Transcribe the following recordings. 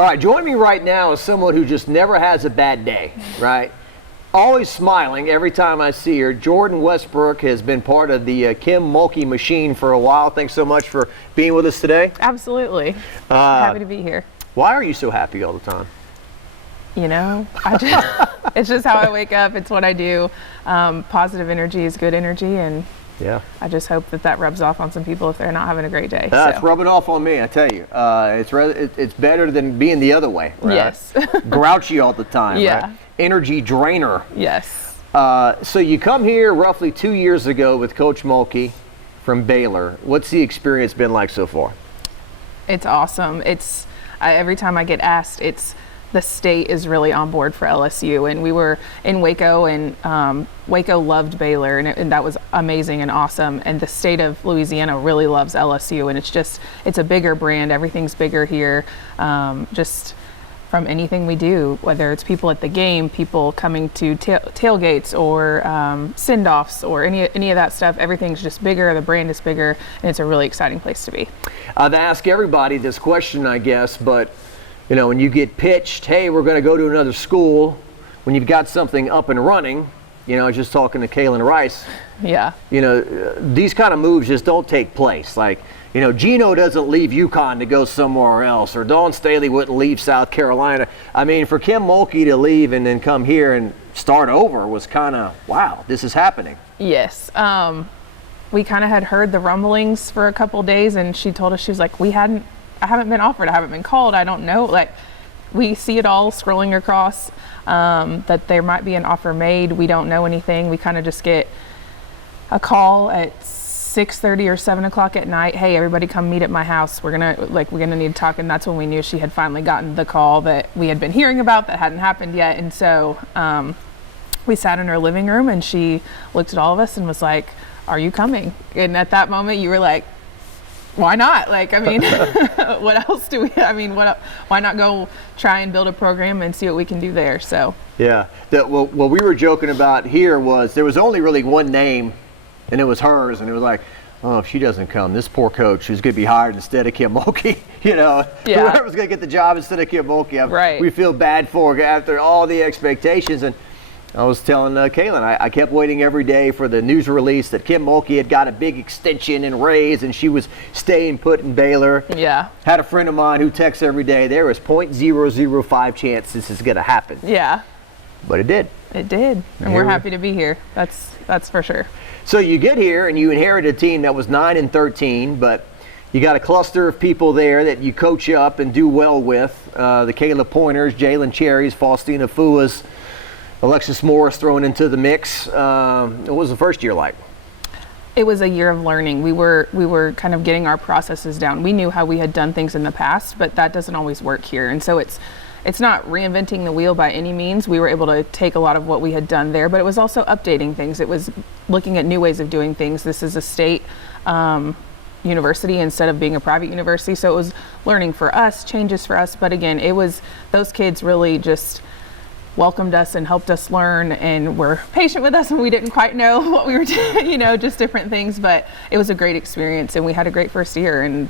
All right, joining me right now is someone who just never has a bad day, right? Always smiling every time I see her. Jordin Westbrook has been part of the Kim Mulkey machine for a while. Thanks so much for being with us today. Absolutely. Happy to be here. Why are you so happy all the time? You know, it's just how I wake up. It's what I do. Positive energy is good energy, and yeah, I just hope that rubs off on some people if they're not having a great day. It's rubbing off on me, I tell you. It's better than being the other way, right? Yes. Grouchy all the time, yeah. Right? Energy drainer. Yes. So you come here roughly 2 years ago with Coach Mulkey from Baylor. What's the experience been like so far? It's awesome. Every time I get asked, the state is really on board for LSU, and we were in Waco, and Waco loved Baylor, and that was amazing and awesome. And the state of Louisiana really loves LSU, and it's a bigger brand. Everything's bigger here. Just from anything we do, whether it's people at the game, people coming to tailgates or send-offs or any of that stuff, everything's just bigger. The brand is bigger, and it's a really exciting place to be. I've asked everybody this question, I guess, but you know, when you get pitched, hey, we're going to go to another school, when you've got something up and running, you know, I was just talking to Kaylin Rice. Yeah. You know, these kind of moves just don't take place. Like, you know, Gino doesn't leave UConn to go somewhere else, or Dawn Staley wouldn't leave South Carolina. I mean, for Kim Mulkey to leave and then come here and start over was kind of, wow, this is happening. Yes. We kind of had heard the rumblings for a couple days, and she told us, she was like, I haven't been offered, I haven't been called, I don't know. Like, we see it all scrolling across, that there might be an offer made. We don't know anything. We kind of just get a call at 6:30 or 7 o'clock at night. Hey, everybody come meet at my house. We're gonna need to talk. And that's when we knew she had finally gotten the call that we had been hearing about that hadn't happened yet. And so we sat in her living room, and she looked at all of us and was like, "Are you coming?" And at that moment you were like, why not? Like, I mean, what else do we, I mean, why not go try and build a program and see what we can do there? So. Yeah. What we were joking about here was there was only really one name, and it was hers, and it was like, oh, if she doesn't come, this poor coach who's going to be hired instead of Kim Mulkey, you know, yeah. Whoever's going to get the job instead of Kim Mulkey. Right. We feel bad for her after all the expectations. And I was telling Kaylin, I kept waiting every day for the news release that Kim Mulkey had got a big extension and raise, and she was staying put in Baylor. Yeah. Had a friend of mine who texts every day, there is 0.005 chance this is going to happen. Yeah. But it did. It did. And we're happy to be here. That's for sure. So you get here, and you inherit a team that was 9-13, but you got a cluster of people there that you coach up and do well with. The Kayla Pointers, Jalen Cherries, Faustina Fuas, Alexis Morris thrown into the mix. What was the first year like? It was a year of learning. We were kind of getting our processes down. We knew how we had done things in the past, but that doesn't always work here. And so it's not reinventing the wheel by any means. We were able to take a lot of what we had done there, but it was also updating things. It was looking at new ways of doing things. This is a state university instead of being a private university. So it was learning for us, changes for us. But again, it was those kids really just welcomed us and helped us learn, and were patient with us when we didn't quite know what we were doing, you know, just different things. But it was a great experience, and we had a great first year, and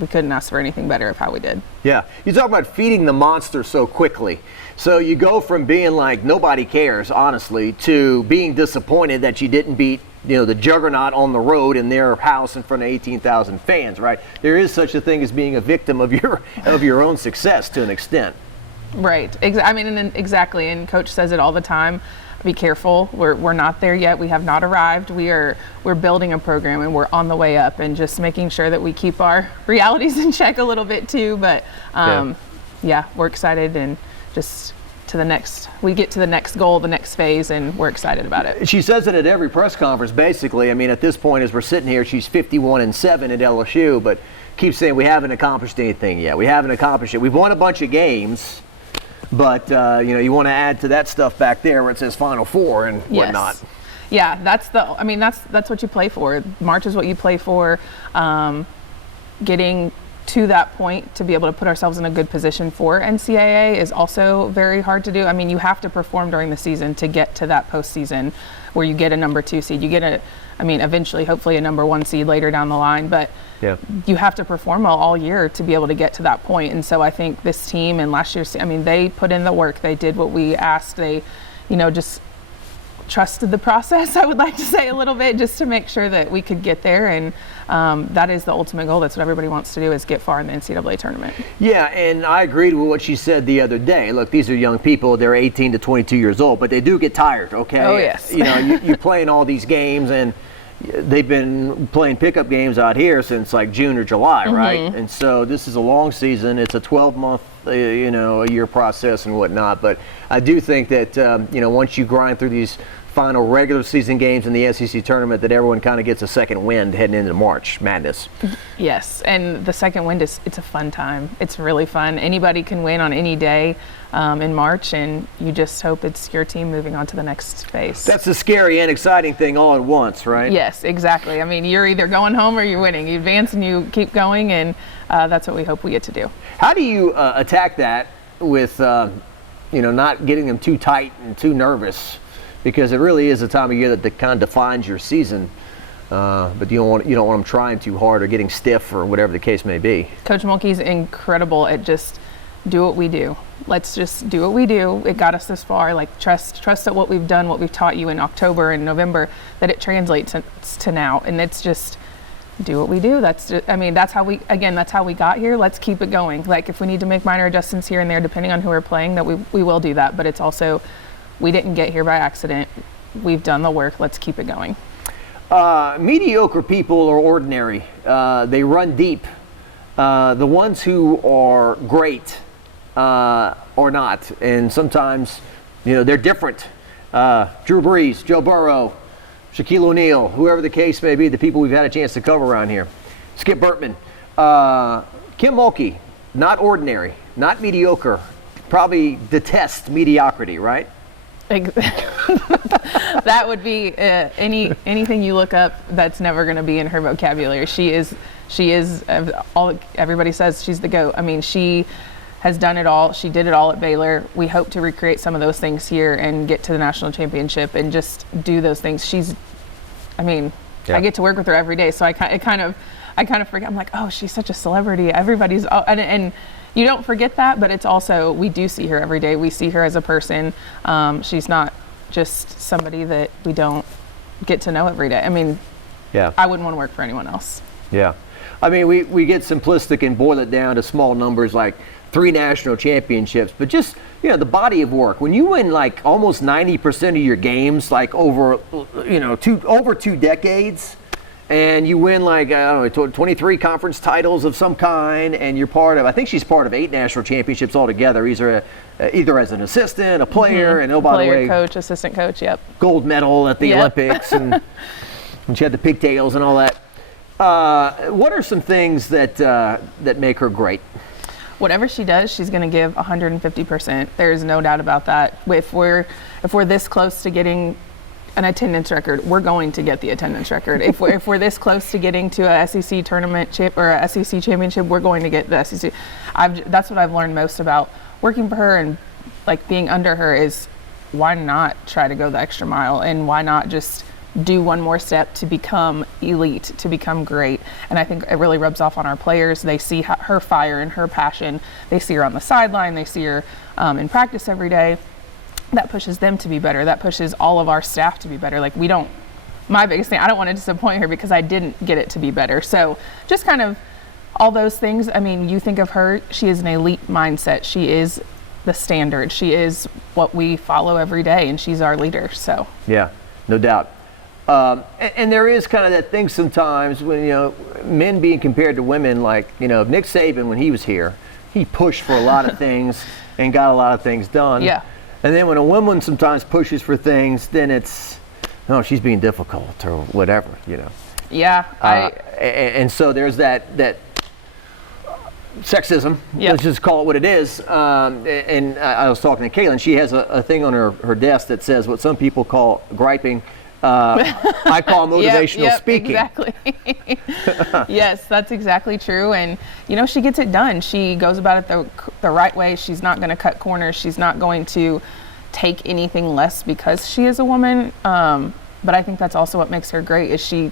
we couldn't ask for anything better of how we did. Yeah. You talk about feeding the monster so quickly. So you go from being like nobody cares, honestly, to being disappointed that you didn't beat, you know, the juggernaut on the road in their house in front of 18,000 fans, right? There is such a thing as being a victim of your own success to an extent. Right. I mean, and exactly. And Coach says it all the time. Be careful. We're not there yet. We have not arrived. We're building a program, and we're on the way up, and just making sure that we keep our realities in check a little bit too. But yeah, we're excited, and just we get to the next goal, the next phase, and we're excited about it. She says it at every press conference, basically. I mean, at this point, as we're sitting here, she's 51-7 at LSU, but keeps saying we haven't accomplished anything yet. We haven't accomplished it. We've won a bunch of games. But, you know, you want to add to that stuff back there where it says Final Four and whatnot. Yeah, that's what you play for. March is what you play for. Getting to that point to be able to put ourselves in a good position for NCAA is also very hard to do. I mean, you have to perform during the season to get to that postseason where you get a number 2 seed. You get eventually, hopefully a number 1 seed later down the line, but you have to perform all year to be able to get to that point. And so I think this team and last year's, they put in the work. They did what we asked. They, just trusted the process, I would like to say, a little bit, just to make sure that we could get there. And that is the ultimate goal. That's what everybody wants to do, is get far in the NCAA tournament. Yeah, and I agreed with what she said the other day. Look, these are young people. They're 18 to 22 years old, but they do get tired, okay? Oh, yes. You're playing all these games, and they've been playing pickup games out here since like June or July, right? And so this is a long season. It's a 12-month, a year process and whatnot. But I do think that, once you grind through these final regular season games in the SEC tournament, that everyone kind of gets a second wind heading into March Madness. Yes, and the second wind it's a fun time. It's really fun. Anybody can win on any day in March, and you just hope it's your team moving on to the next phase. That's the scary and exciting thing all at once, right? Yes, exactly. You're either going home or you're winning. You advance and you keep going, and that's what we hope we get to do. How do you attack that with, not getting them too tight and too nervous? Because it really is a time of year that kind of defines your season, but you don't want them trying too hard or getting stiff or whatever the case may be. Coach Mulkey's incredible at just do what we do. Let's just do what we do. It got us this far. Like trust that what we've done, what we've taught you in October and November, that it translates to now. And it's just do what we do. That's how we got here. Let's keep it going. Like if we need to make minor adjustments here and there, depending on who we're playing, that we will do that. But it's also, we didn't get here by accident. We've done the work. Let's keep it going. Mediocre people are ordinary. They run deep. The ones who are great or not, and sometimes they're different. Drew Brees, Joe Burrow, Shaquille O'Neal, whoever the case may be, the people we've had a chance to cover around here. Skip Bertman, Kim Mulkey, not ordinary, not mediocre, probably detest mediocrity, right? That would be anything you look up that's never going to be in her vocabulary. She is all everybody says she's the GOAT. She has done it all. She did it all at Baylor. We hope to recreate some of those things here and get to the national championship and just do those things. I get to work with her every day, so I kind of forget. I'm like, oh, she's such a celebrity. Everybody's and you don't forget that, but it's also, we do see her every day. We see her as a person. She's not just somebody that we don't get to know every day. I wouldn't want to work for anyone else. Yeah. We get simplistic and boil it down to small numbers like 3 national championships, but just, the body of work. When you win like almost 90% of your games, like over 2 decades, and you win 23 conference titles of some kind, and you're I think she's part of 8 national championships altogether, either as an assistant, a player, and by the way, coach, assistant coach, yep. Gold medal at the Olympics, and she had the pigtails and all that. What are some things that make her great? Whatever she does, she's going to give 150%. There's no doubt about that. If we're this close to getting an attendance record, we're going to get the attendance record. If we're this close to getting to a SEC tournament or a SEC championship, we're going to get the SEC. That's what I've learned most about working for her and being under her is, why not try to go the extra mile, and why not just do one more step to become elite, to become great. And I think it really rubs off on our players. They see her fire and her passion. They see her on the sideline. They see her in practice every day. That pushes them to be better. That pushes all of our staff to be better. My biggest thing, I don't want to disappoint her because I didn't get it to be better. So just kind of all those things. You think of her, she is an elite mindset. She is the standard. She is what we follow every day, and she's our leader. So yeah, no doubt. And there is kind of that thing sometimes when, men being compared to women, Nick Saban, when he was here, he pushed for a lot of things and got a lot of things done. Yeah. And then when a woman sometimes pushes for things, then it's, no, she's being difficult or whatever, Yeah. And so there's that sexism, let's just call it what it is. And I was talking to Kaylin, she has a thing on her desk that says what some people call griping I call motivational speaking. Exactly. Yes, that's exactly true. And, you know, she gets it done. She goes about it the right way. She's not going to cut corners. She's not going to take anything less because she is a woman. But I think that's also what makes her great is she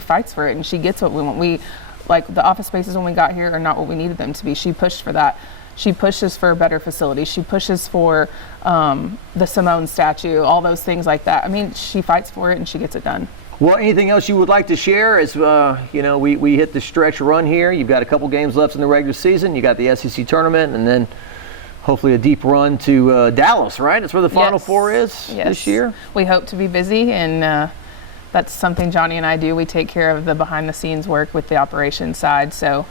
fights for it and she gets what we want. Like the office spaces when we got here are not what we needed them to be. She pushed for that. She pushes for a better facility. She pushes for the Simone statue, all those things like that. I mean, she fights for it and she gets it done. Well, anything else you would like to share as, you know, we hit the stretch run here. You've got a couple games left in the regular season. You got the SEC tournament and then hopefully a deep run to Dallas, right? That's where the Final Four is this year. We hope to be busy and that's something Johnny and I do. We take care of the behind the scenes work with the operations side. So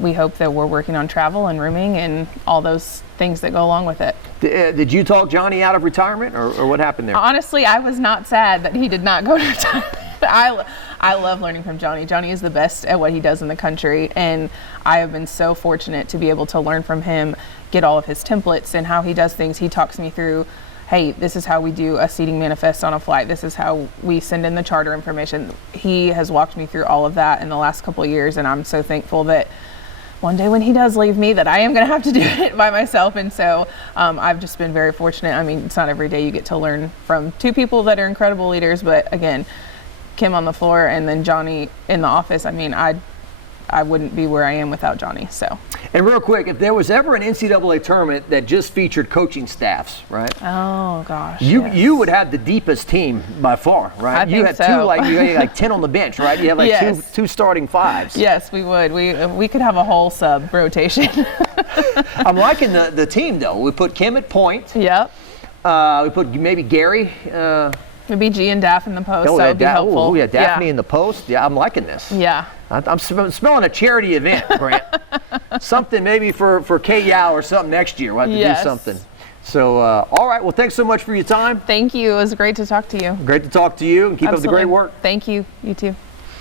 we hope that we're working on travel and rooming and all those things that go along with it. Did you talk Johnny out of retirement or what happened there? Honestly, I was not sad that he did not go to retirement. I love learning from Johnny. Johnny is the best at what he does in the country. And I have been so fortunate to be able to learn from him, get all of his templates and how he does things. He talks me through, hey, this is how we do a seating manifest on a flight. This is how we send in the charter information. He has walked me through all of that in the last couple of years, and I'm so thankful that one day when he does leave me that I am going to have to do it by myself. And so I've just been very fortunate. I mean, it's not every day you get to learn from two people that are incredible leaders, but again, Kim on the floor and then Johnny in the office. I mean, I wouldn't be where I am without Johnny. So. And real quick, if there was ever an NCAA tournament that just featured coaching staffs, right? Oh gosh. You would have the deepest team by far, right? You had two, you had like 10 on the bench, right? You have like two starting fives. Yes, we would. We could have a whole sub rotation. I'm liking the team though. We put Kim at point. Yep. We put maybe Gary. Maybe G and Daff in the post. That would be helpful. Oh yeah, Daphne in the post. Yeah, I'm liking this. Yeah. I'm smelling a charity event, Grant. Something maybe for Kay Yao or something next year. We'll have to do something. So, all right. Well, thanks so much for your time. Thank you. It was great to talk to you. Great to talk to you and keep up the great work. Thank you. You too.